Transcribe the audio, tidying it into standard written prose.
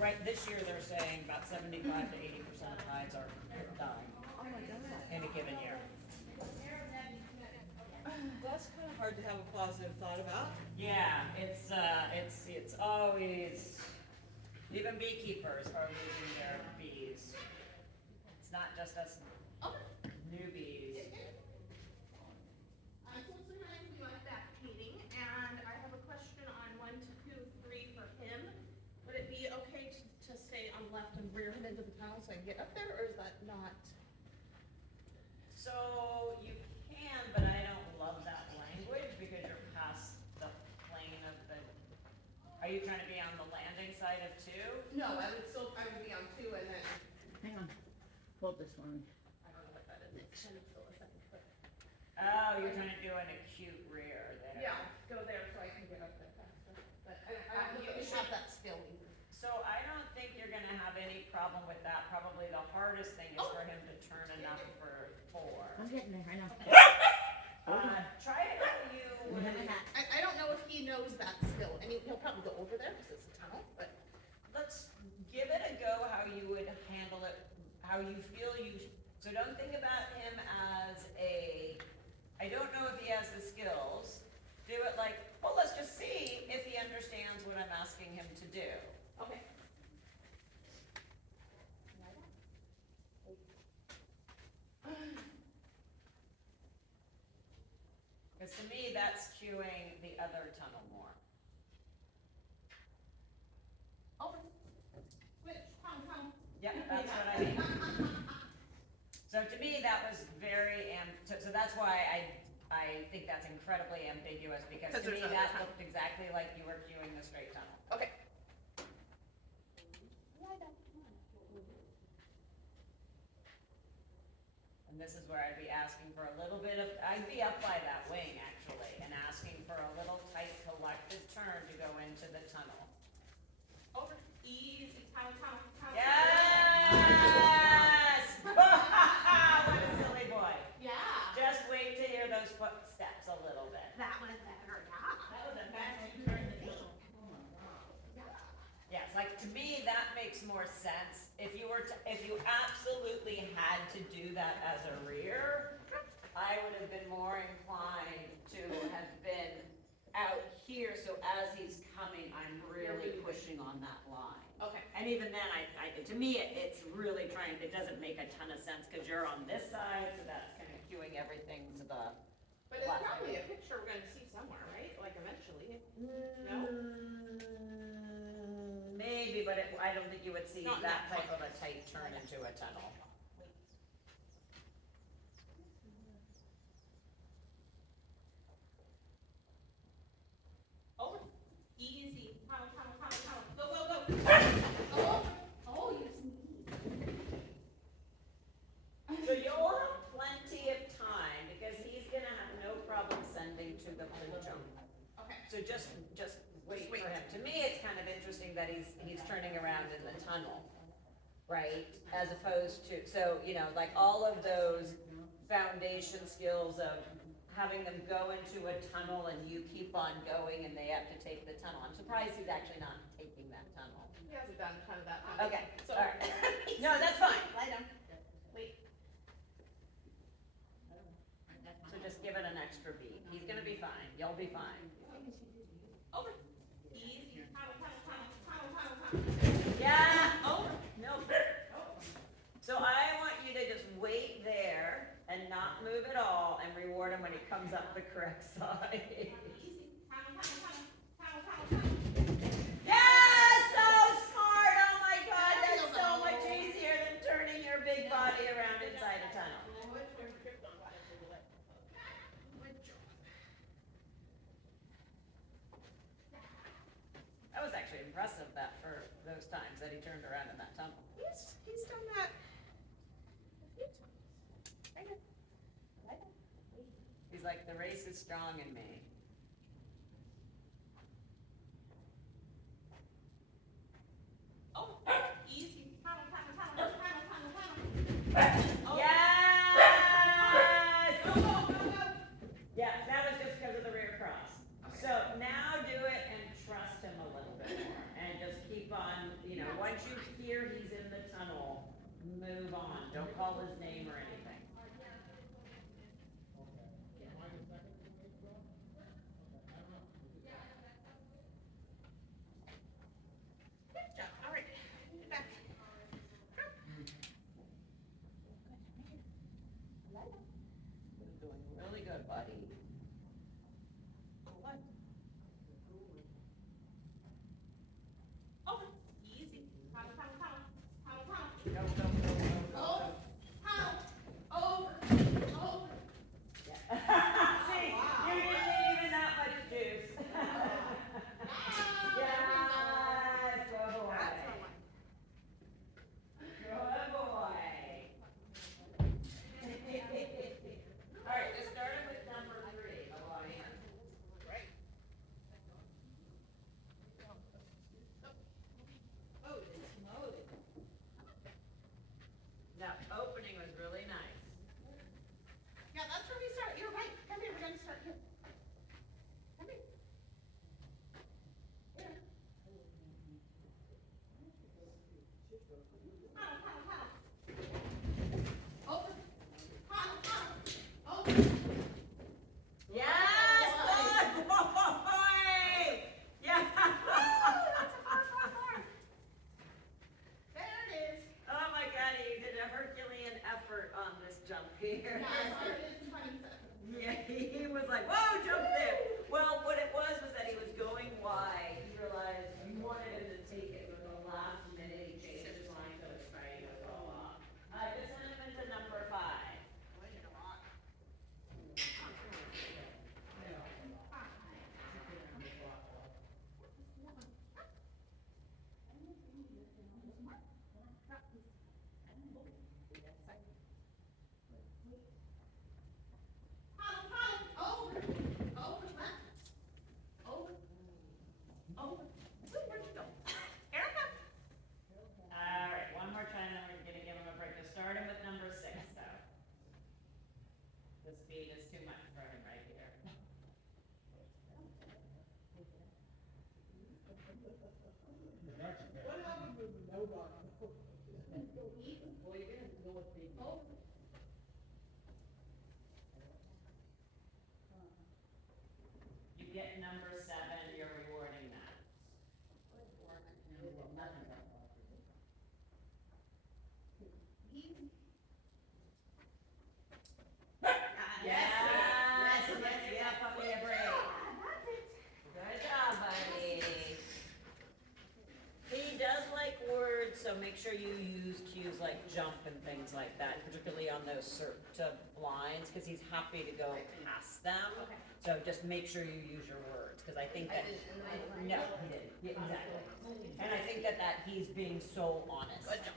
right, this year they're saying about 75 to 80% of hides are dying Oh my god. in a given year. That's kind of hard to have a positive thought about. Yeah, it's always, even beekeepers are losing their bees. It's not just us newbies. I'm Colson Ryan from US Back Painting, and I have a question on 1, 2, 3 for him. Would it be okay to stay on left and rear him into the tunnel so I can get up there, or is that not? So you can, but I don't love that language because you're past the plane of the, are you trying to be on the landing side of 2? No, I would be on 2 and then, Hang on, hold this one. I don't know what that is, it's kind of still a second, but. Oh, you're trying to do an acute rear there. Yeah, go there so I can get up there faster, but I don't know if you have that skill either. So I don't think you're gonna have any problem with that. Probably the hardest thing is for him to turn enough for 4. I'm getting there, I know. Try it how you We would. have a hat. I don't know if he knows that skill, and he'll probably go over there because it's a tunnel, but. Let's give it a go how you would handle it, how you feel you, so don't think about him as I don't know if he has the skills. Do it like, well, let's just see if he understands what I'm asking him to do. Okay. Because to me, that's cueing the other tunnel more. Over. Switch, come. Yep, that's what I mean. So to me, that was very, so that's why I think that's incredibly ambiguous, because to me, Because there's that another looked exactly like you were cueing the straight tunnel. Okay. And this is where I'd be asking for a little bit of, I'd be up by that wing actually, and asking for a little tight collected turn to go into the tunnel. Over. Easy. Come. Yes! What a silly boy. Yeah. Just wait to hear those footsteps a little bit. That was better, yeah. That was a bad Yes, like to me, that makes more sense. If you absolutely had to do that as a rear, I would have been more inclined to have been out here, so as he's coming, I'm really pushing on that line. Okay. And even then, to me, it's really it doesn't make a ton of sense, because you're on this side, so that's kind of cueing everything to the But it's left. probably a picture we're gonna see somewhere, right? Like eventually. No? Maybe, but I don't think you would see Not that that type of a tight turn into a tunnel. Over. Easy. Come. Go. Oh, you sneeze. So you'll have plenty of time, because he's gonna have no problem sending to the jump. Okay. So just wait Just wait. for him. To me, it's kind of interesting that he's turning around in the tunnel, right? As opposed to, so, like all of those foundation skills of having them go into a tunnel and you keep on going and they have to take the tunnel. I'm surprised he's actually not taking that tunnel. He hasn't done a ton of that. Okay, So. all right. No, that's fine. Lie down. Wait. So just give it an extra beat. He's gonna be fine. You'll be fine. Over. Easy. Come. Yeah, over. No. So I want you to just wait there and not move at all and reward him when he comes up the correct side. Easy. Come. Yeah, so smart. Oh my God, that's so much easier than turning your big body around inside a tunnel. That was actually impressive that for those times that he turned around in that tunnel. He's done that a few times. Right here. He's like, the race is strong in me. Oh, easy. Come. Yes! Go. Yeah, that was just because of the rear cross. So now do it and trust him a little bit more, and just keep on, what once you hear he's in the tunnel, move on, don't call his name or anything. Good job, all right, back. You're doing really good, buddy. Over, easy, tunnel, tunnel, tunnel, tunnel, tunnel. Go, go, go, go, go, Over, go. tunnel, over, over. Yeah. See, you didn't need even that much juice. Yes, good boy. That's the one. Good boy. All right, just starting with number 3, Melania. Right. Oh, it's loaded. That opening was really nice. Yeah, that's where we start. You're right. Come here, we're gonna start here. Come here. Here. Tunnel, tunnel, tunnel. Over. Tunnel, tunnel. Over. Yes, good boy. Yeah. There it is. Oh my God, you did a Herculean effort on this jump here. Yeah, I started in 20 seconds. Yeah, he was like, whoa, jump there. Well, what it was that he was going wide. He realized you wanted him to take it, but the last minute he changed his mind, so it's ready to fall off. Just send him into number 5. Tunnel, tunnel. Over. Over, left. Over. Over. Ooh, where'd you go? Erica? All right, one more time, then we're gonna give him a break. Just start him with number 6, though. The speed is too much for him right here. What happened with the no dog? Over. You get number 7, you're rewarding that. Easy. Yes, let's give puppy a break. That's it. Good job, buddy. He does like words, so make sure you use cues like jump and things like that, particularly on those certain lines, because he's happy to go past them. Okay. So just make sure you use your words, because I think that, no, he didn't, yeah, exactly. And I think that he's being so honest. Good job.